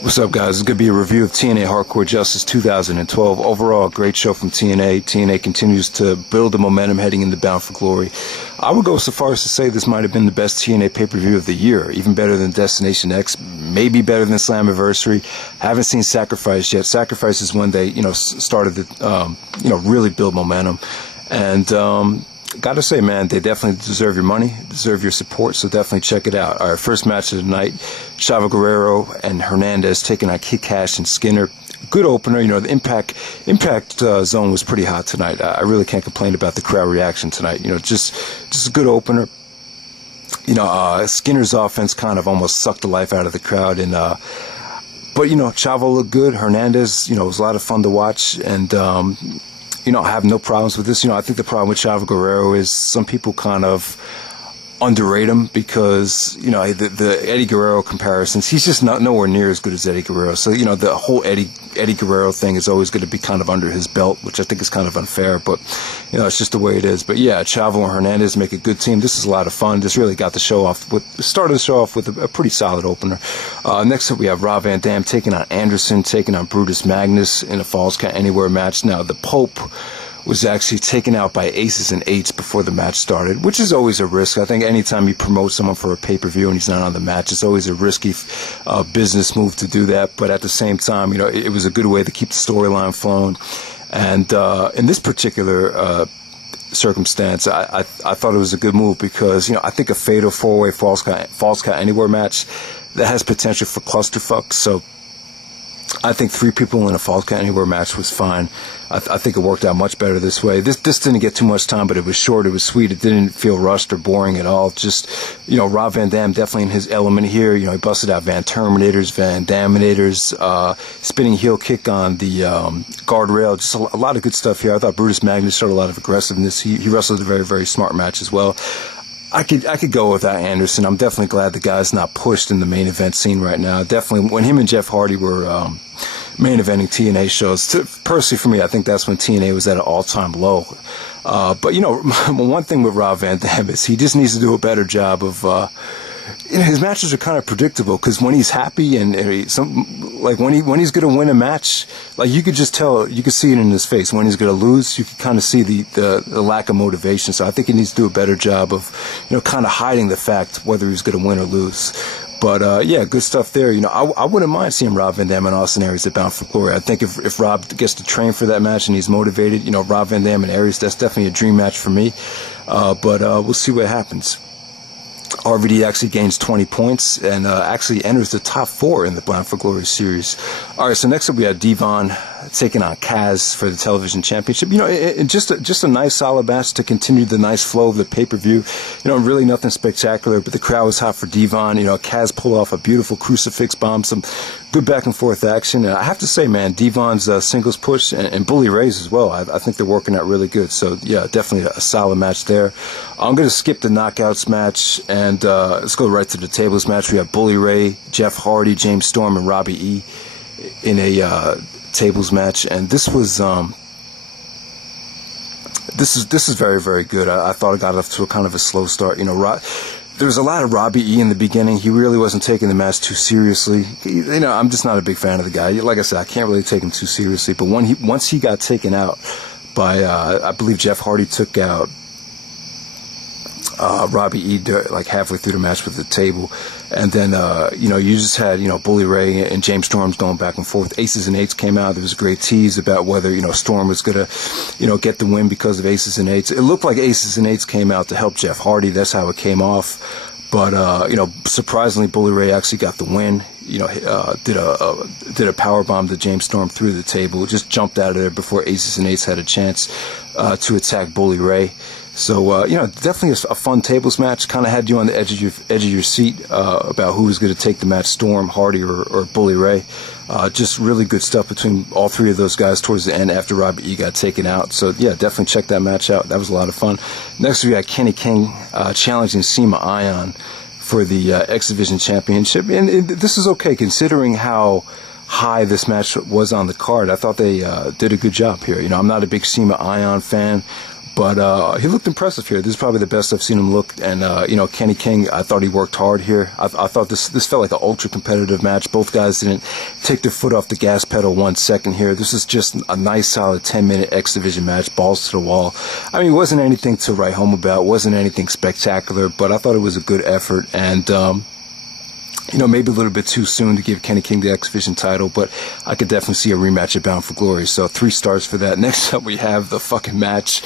What's up, guys? It's going to be a review of TNA Hardcore Justice 2012. Overall, a great show from TNA. TNA continues to build the momentum heading into Bound for Glory. I would go so far as to say this might have been the best TNA pay-per-view of the year, even better than Destination X, maybe better than Slammiversary. Haven't seen Sacrifice yet. Sacrifice is when they, started to, really build momentum. And, gotta say, man, they definitely deserve your money, deserve your support, so definitely check it out. All right, first match of the night, Chavo, Guerrero and Hernandez taking on Kash and Skinner. Good opener. The impact zone was pretty hot tonight. I really can't complain about the crowd reaction tonight. Just a good opener. Skinner's offense kind of almost sucked the life out of the crowd, and but Chavo looked good. Hernandez, it was a lot of fun to watch, and I have no problems with this. I think the problem with Chavo Guerrero is some people kind of underrate him because, the Eddie Guerrero comparisons, he's just nowhere near as good as Eddie Guerrero. So, the whole Eddie Guerrero thing is always going to be kind of under his belt, which I think is kind of unfair, but, it's just the way it is. But yeah, Chavo and Hernandez make a good team. This is a lot of fun. This really got the show off started the show off with a pretty solid opener. Next up, we have Rob Van Dam taking on Anderson, taking on Brutus Magnus in a Falls Count Anywhere match. Now, the Pope was actually taken out by aces and eights before the match started, which is always a risk. I think anytime you promote someone for a pay-per-view and he's not on the match, it's always a risky business move to do that. But at the same time, it was a good way to keep the storyline flowing. And in this particular circumstance, I thought it was a good move because, I think a fatal four-way Falls Count Anywhere match, that has potential for clusterfuck. So I think three people in a Falls Count Anywhere match was fine. I think it worked out much better this way. This didn't get too much time, but it was short, it was sweet, it didn't feel rushed or boring at all. Just, Rob Van Dam definitely in his element here. He busted out Van Terminators, Van Daminators, spinning heel kick on the guardrail. Just a lot of good stuff here. I thought Brutus Magnus showed a lot of aggressiveness. He wrestled a very, very smart match as well. I could go with that Anderson. I'm definitely glad the guy's not pushed in the main event scene right now. Definitely, when him and Jeff Hardy were main eventing TNA shows, personally for me, I think that's when TNA was at an all-time low. But, one thing with Rob Van Dam is he just needs to do a better job of... his matches are kind of predictable because when he's happy and when he's going to win a match, like you could just tell, you could see it in his face. When he's going to lose, you could kind of see the lack of motivation. So I think he needs to do a better job of, kind of hiding the fact whether he's going to win or lose. But, yeah, good stuff there. I wouldn't mind seeing Rob Van Dam and Austin Aries at Bound for Glory. I think if Rob gets to train for that match and he's motivated, Rob Van Dam and Aries, that's definitely a dream match for me. But we'll see what happens. RVD actually gains 20 points and actually enters the top 4 in the Bound for Glory series. All right, so next up we have Devon taking on Kaz for the television championship. Just a nice solid match to continue the nice flow of the pay-per-view. Really nothing spectacular, but the crowd was hot for Devon. Kaz pulled off a beautiful crucifix bomb, some good back and forth action. And I have to say, man, Devon's singles push and Bully Ray's as well, I think they're working out really good. So yeah, definitely a solid match there. I'm going to skip the knockouts match and let's go right to the tables match. We have Bully Ray, Jeff Hardy, James Storm, and Robbie E in a tables match, and this was this is very, very good. I thought it got off to a kind of a slow start. There was a lot of Robbie E in the beginning. He really wasn't taking the match too seriously. I'm just not a big fan of the guy. Like I said, I can't really take him too seriously. But once he got taken out by I believe Jeff Hardy took out Robbie E like halfway through the match with the table, and then you just had Bully Ray and James Storm's going back and forth. Aces and Eights came out. There was a great tease about whether Storm was gonna get the win because of Aces and Eights. It looked like Aces and Eights came out to help Jeff Hardy. That's how it came off. But surprisingly, Bully Ray actually got the win. Did a power bomb to James Storm through the table. Just jumped out of there before Aces and Eights had a chance to attack Bully Ray. So definitely a fun tables match. Kind of had you on the edge of your seat about who was going to take the match, Storm, Hardy, or Bully Ray. Just really good stuff between all three of those guys towards the end after Robbie E got taken out. So yeah, definitely check that match out. That was a lot of fun. Next we got Kenny King challenging Zima Ion for the X Division Championship, and this is okay considering how high this match was on the card. I thought they did a good job here. I'm not a big Zima Ion fan, But he looked impressive here. This is probably the best I've seen him look. And, you know, Kenny King, I thought he worked hard here. I thought this felt like an ultra-competitive match. Both guys didn't take their foot off the gas pedal 1 second here. This is just a nice, solid 10-minute X Division match, balls to the wall. I mean, it wasn't anything to write home about. It wasn't anything spectacular, but I thought it was a good effort. And, you know, maybe a little bit too soon to give Kenny King the X Division title, but I could definitely see a rematch at Bound for Glory. So 3 stars for that. Next up, we have the fucking match.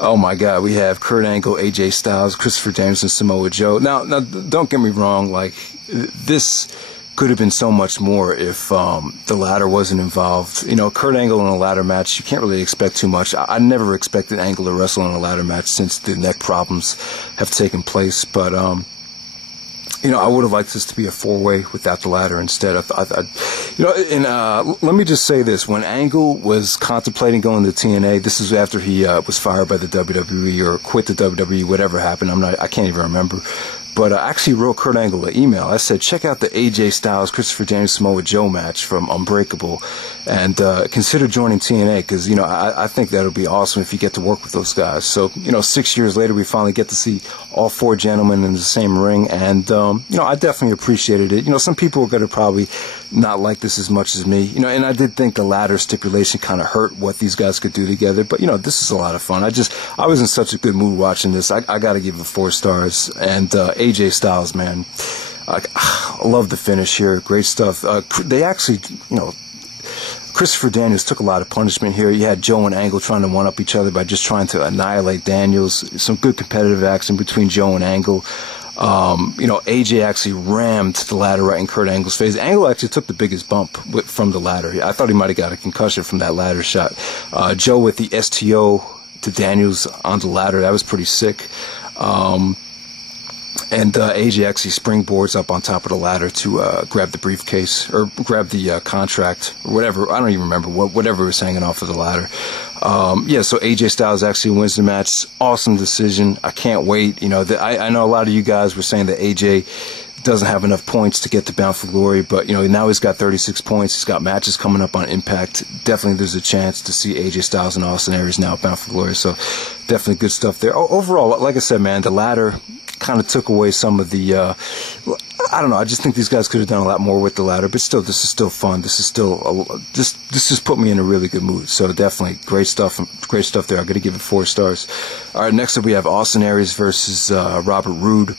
Oh my God, we have Kurt Angle, AJ Styles, Christopher Daniels, and Samoa Joe. Now, don't get me wrong. Like, this could have been so much more if the ladder wasn't involved. You know, Kurt Angle in a ladder match, you can't really expect too much. I never expected Angle to wrestle in a ladder match since the neck problems have taken place, but you know, I would have liked this to be a 4-way without the ladder instead. You know, and let me just say this: when Angle was contemplating going to TNA, this is after he was fired by the WWE or quit the WWE, whatever happened. I can't even remember. But I actually wrote Kurt Angle an email. I said, check out the AJ Styles, Christopher Daniels, Samoa Joe match from Unbreakable, and consider joining TNA, because, you know, I think that'll be awesome if you get to work with those guys. So, you know, 6 years later, we finally get to see all 4 gentlemen in the same ring, and, you know, I definitely appreciated it. You know, some people are going to probably not like this as much as me, you know, and I did think the ladder stipulation kind of hurt what these guys could do together, but, you know, this is a lot of fun. I was in such a good mood watching this. I got to give it 4 stars, and AJ Styles, man, I love the finish here. Great stuff. They actually, you know, Christopher Daniels took a lot of punishment here. You had Joe and Angle trying to one-up each other by just trying to annihilate Daniels. Some good competitive action between Joe and Angle. You know, AJ actually rammed the ladder right in Kurt Angle's face. Angle actually took the biggest bump from the ladder. I thought he might have got a concussion from that ladder shot. Joe with the STO to Daniels on the ladder. That was pretty sick. And AJ actually springboards up on top of the ladder to grab the briefcase, or grab the contract, or whatever. I don't even remember whatever was hanging off of the ladder. Yeah, so AJ Styles actually wins the match. Awesome decision. I can't wait. You know, I know a lot of you guys were saying that AJ doesn't have enough points to get to Bound for Glory, but, you know, now he's got 36 points. He's got matches coming up on Impact. Definitely there's a chance to see AJ Styles and Austin Aries now at Bound for Glory, so definitely good stuff there. Overall, like I said, man, the ladder kind of took away some of the, I don't know, I just think these guys could have done a lot more with the ladder, but still, this is still fun. This is still, this just put me in a really good mood, so definitely great stuff there. I'm going to give it 4 stars. All right, next up we have Austin Aries versus Robert Roode.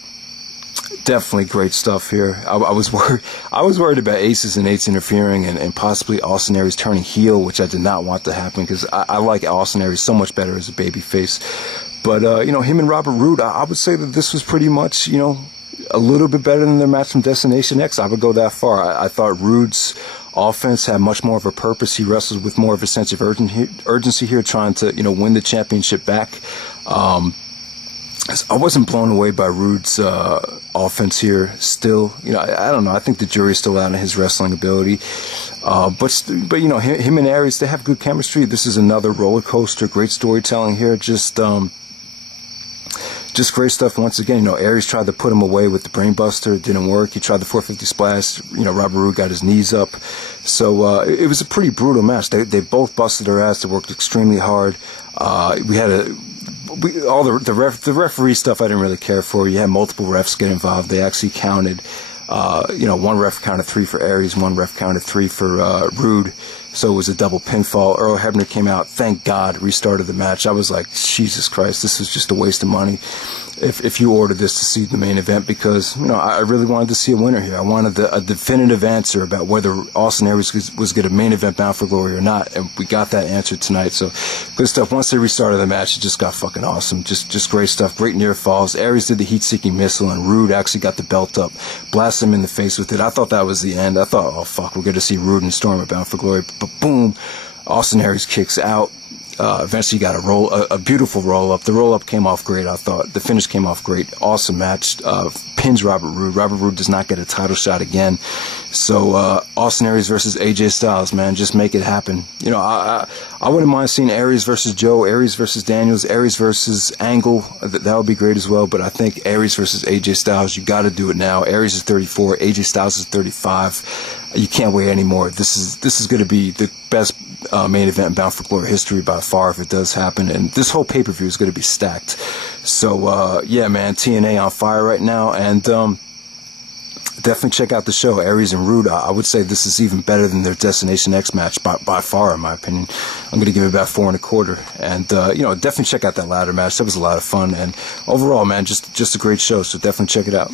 Definitely great stuff here. I was worried about Aces and Eights interfering and possibly Austin Aries turning heel, which I did not want to happen, because I like Austin Aries so much better as a babyface. But, you know, him and Robert Roode, I would say that this was pretty much, you know, a little bit better than their match from Destination X. I would go that far. I thought Roode's offense had much more of a purpose. He wrestled with more of a sense of urgency here, trying to, you know, win the championship back. I wasn't blown away by Roode's offense here. Still, you know, I don't know. I think the jury's still out on his wrestling ability. But you know, him and Aries, they have good chemistry. This is another roller coaster. Great storytelling here. Just great stuff once again. You know, Aries tried to put him away with the brainbuster. It didn't work. He tried the 450 splash. You know, Robert Roode got his knees up. So it was a pretty brutal match. They both busted their ass. They worked extremely hard. We had the referee stuff I didn't really care for. You had multiple refs get involved. They actually counted. You know, one ref counted 3 for Aries, one ref counted 3 for Roode. So it was a double pinfall. Earl Hebner came out, thank God, restarted the match. I was like, Jesus Christ, this is just a waste of money if you ordered this to see the main event, because, you know, I really wanted to see a winner here. I wanted a definitive answer about whether Austin Aries was going to main event Bound for Glory or not, and we got that answer tonight. So good stuff. Once they restarted the match, it just got fucking awesome. Just great stuff. Great near falls. Aries did the heat-seeking missile, and Roode actually got the belt up, blasted him in the face with it. I thought that was the end. I thought, oh fuck, we're going to see Roode and Storm at Bound for Glory. But boom, Austin Aries kicks out. Eventually got a beautiful roll-up. The roll-up came off great, I thought. The finish came off great. Awesome match. Pins Robert Roode. Robert Roode does not get a title shot again. So, Austin Aries versus AJ Styles, man. Just make it happen. You know, I wouldn't mind seeing Aries versus Joe, Aries versus Daniels, Aries versus Angle. That would be great as well. But I think Aries versus AJ Styles, you got to do it now. Aries is 34. AJ Styles is 35. You can't wait anymore. This is going to be the best main event in Bound for Glory history by far if it does happen, and this whole pay-per-view is going to be stacked. So yeah, man, TNA on fire right now, and definitely check out the show, Aries and Roode. I would say this is even better than their Destination X match by far, in my opinion. I'm going to give it about 4 1/4. And, you know, definitely check out that ladder match. That was a lot of fun. And overall, man, just a great show. So definitely check it out.